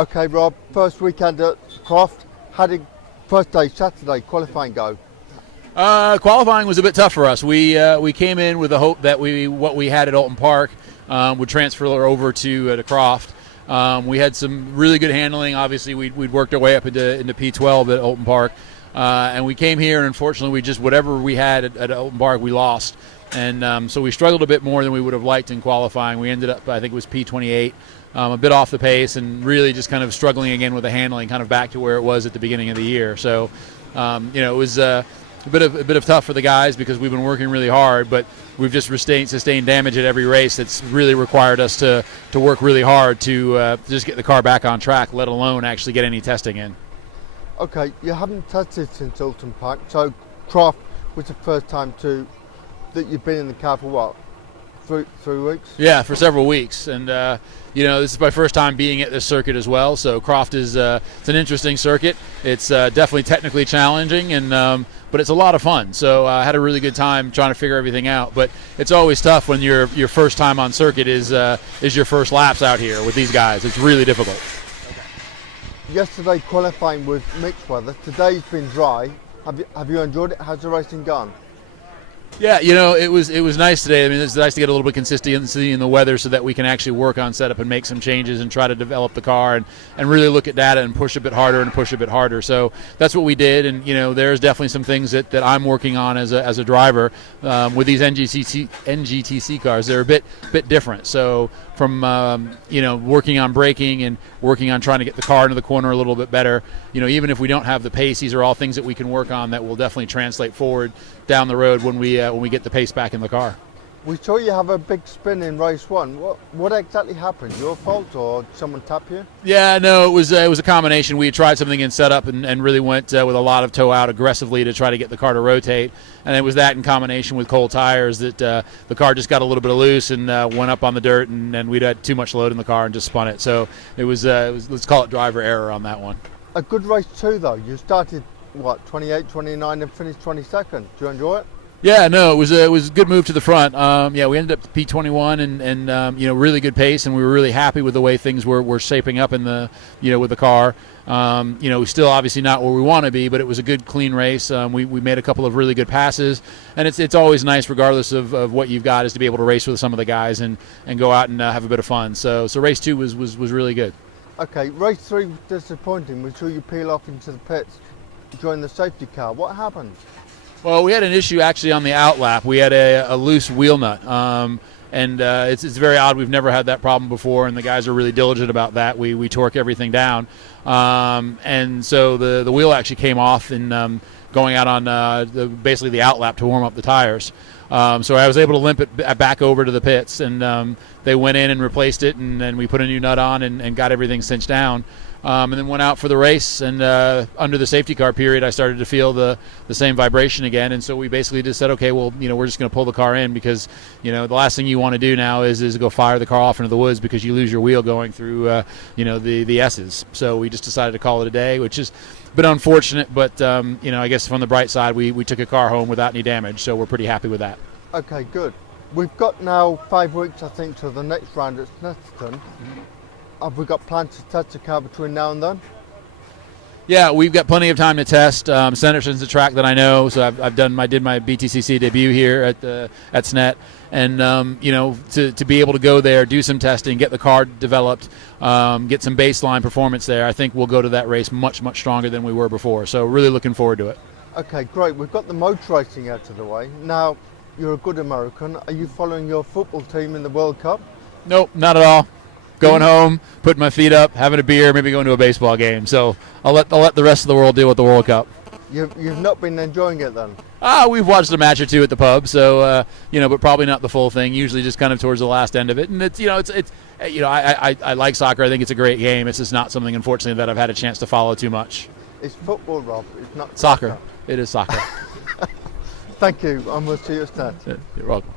Okay, Rob, first weekend at Croft. How did first day, Saturday, qualifying go? Qualifying was a bit tough for us. We came in with the hope that what we had at Alton Park would transfer over to Croft. We had some really good handling. Obviously, we'd worked our way up into P12 at Alton Park, and we came here, and unfortunately, whatever we had at Alton Park, we lost. And so we struggled a bit more than we would have liked in qualifying. We ended up, I think it was P28, a bit off the pace, and really just kind of struggling again with the handling, kind of back to where it was at the beginning of the year. So, it was a bit of tough for the guys because we've been working really hard, but we've just sustained damage at every race. That's really required us to work really hard to just get the car back on track, let alone actually get any testing in. Okay, you haven't tested since Alton Park, so Croft was the first time that you've been in the car for what, three weeks? Yeah, for several weeks, and this is my first time being at this circuit as well. So Croft is it's an interesting circuit. It's definitely technically challenging, and but it's a lot of fun. So I had a really good time trying to figure everything out. But it's always tough when your first time on circuit is your first laps out here with these guys. It's really difficult. Yesterday qualifying was mixed weather. Today's been dry. Have you enjoyed it? How's the racing gone? Yeah, it was nice today. I mean, it's nice to get a little bit of consistency in the weather so that we can actually work on setup and make some changes and try to develop the car and really look at data and push a bit harder. So that's what we did. And, there's definitely some things that I'm working on as a driver with these NGTC cars. They're a bit different. So from, working on braking and working on trying to get the car into the corner a little bit better, even if we don't have the pace, these are all things that we can work on that will definitely translate forward down the road when we get the pace back in the car. We saw you have a big spin in race one. What exactly happened? Your fault or someone tap you? Yeah, no, it was a combination. We had tried something in setup and really went with a lot of toe out aggressively to try to get the car to rotate. And it was that in combination with cold tires that the car just got a little bit loose and went up on the dirt, and we'd had too much load in the car and just spun it. So it was let's call it driver error on that one. A good race too, though. You started 28, 29 and finished 22nd. Do you enjoy it? Yeah, no, it was a good move to the front. We ended up P21 and really good pace, and we were really happy with the way things were shaping up in the with the car. Still obviously not where we want to be, but it was a good, clean race. We made a couple of really good passes, and it's always nice, regardless of what you've got, is to be able to race with some of the guys and go out and have a bit of fun. So race 2 was really good. Okay, race 3 was disappointing. We saw you peel off into the pits, join the safety car. What happened? Well, we had an issue actually on the outlap. We had a loose wheel nut, and it's very odd. We've never had that problem before, and the guys are really diligent about that. We torque everything down, and so the wheel actually came off and going out on basically the outlap to warm up the tires. So I was able to limp it back over to the pits, and they went in and replaced it, and then we put a new nut on and got everything cinched down. And then went out for the race, and under the safety car period, I started to feel the same vibration again, and so we basically just said, okay, well, we're just going to pull the car in because, the last thing you want to do now is go fire the car off into the woods because you lose your wheel going through, the S's. So we just decided to call it a day, which is a bit unfortunate, but, I guess from the bright side, we took a car home without any damage, so we're pretty happy with that. Okay, good. We've got now 5 weeks, I think, to the next round at Snetterton. Mm-hmm. Have we got plans to test the car between now and then? Yeah, we've got plenty of time to test. Sanderson's a track that I know, so I did my BTCC debut here at SNET, and to be able to go there, do some testing, get the car developed, get some baseline performance there. I think we'll go to that race much stronger than we were before. So really looking forward to it. Okay, great. We've got the motor racing out of the way. Now, you're a good American. Are you following your football team in the World Cup? Nope, not at all. Going home, putting my feet up, having a beer, maybe going to a baseball game. So I'll let the rest of the world deal with the World Cup. You've not been enjoying it then? We've watched a match or two at the pub, so but probably not the full thing. Usually just kind of towards the last end of it. And I like soccer. I think it's a great game. It's just not something, unfortunately, that I've had a chance to follow too much. It's football, Rob. It's not soccer. It is soccer. Thank you. I'm going to see you at Stats. You're welcome.